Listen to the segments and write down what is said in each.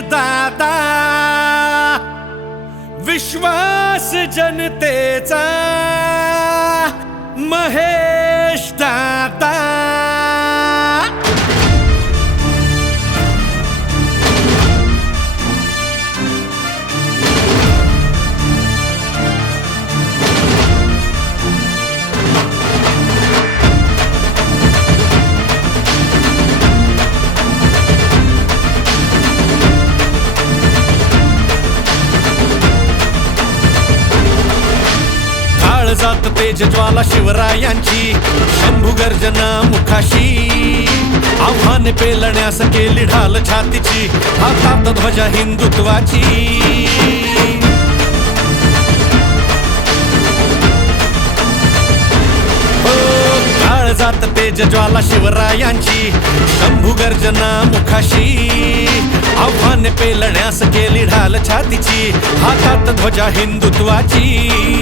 दाता विश्वास जनतेचा महेश दाता. तेज ज्वाला शिवरायांची शंभू गर्जना मुखाशी. आव्हाने पेलण्यास केली ढाल छातीची हातात ध्वजा हिंदुत्वाची. हो, काळ जात तेज ज्वाला शिवरायांची शंभू गर्जना मुखाशी. आव्हाने पेलण्यास केली ढाल छातीची हातात ध्वजा हिंदुत्वाची.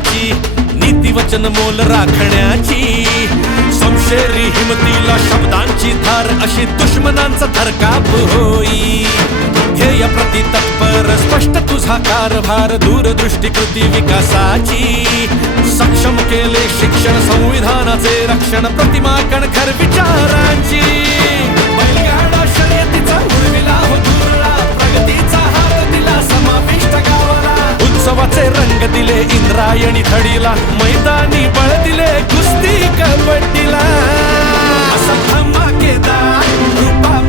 वादळाची नीती वचन मोल राखण्याची. संशेरी हिमतीला शब्दांची धार अशी दुश्मनांचा थरकाप होई. ध्येय प्रति तत्पर स्पष्ट तुझा कारभार दूरदृष्टी कृती विकासाची. सक्षम केले शिक्षण संविधानाचे रक्षण प्रतिमा कणखर रंग दिले इंद्रायणी थडीला मैदानी बळ दिले कुस्ती कबड्डीला असा धमाकेदार रूपा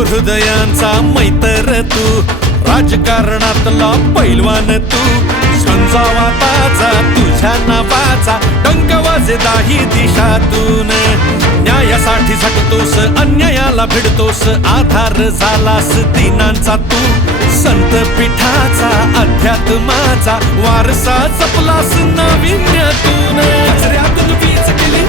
हृदयांचा मैत्र तू. राजकारणातला पैलवान तू. समजावा तुझ्या नावाचा. डंक वाजदाही दिशातून. न्यायासाठी झटतोस अन्यायाला भिडतोस. आधार झालास दिनांचा तू. संत पीठाचा अध्यात्माचा वारसा जपलास नाविन्यातून वीज केली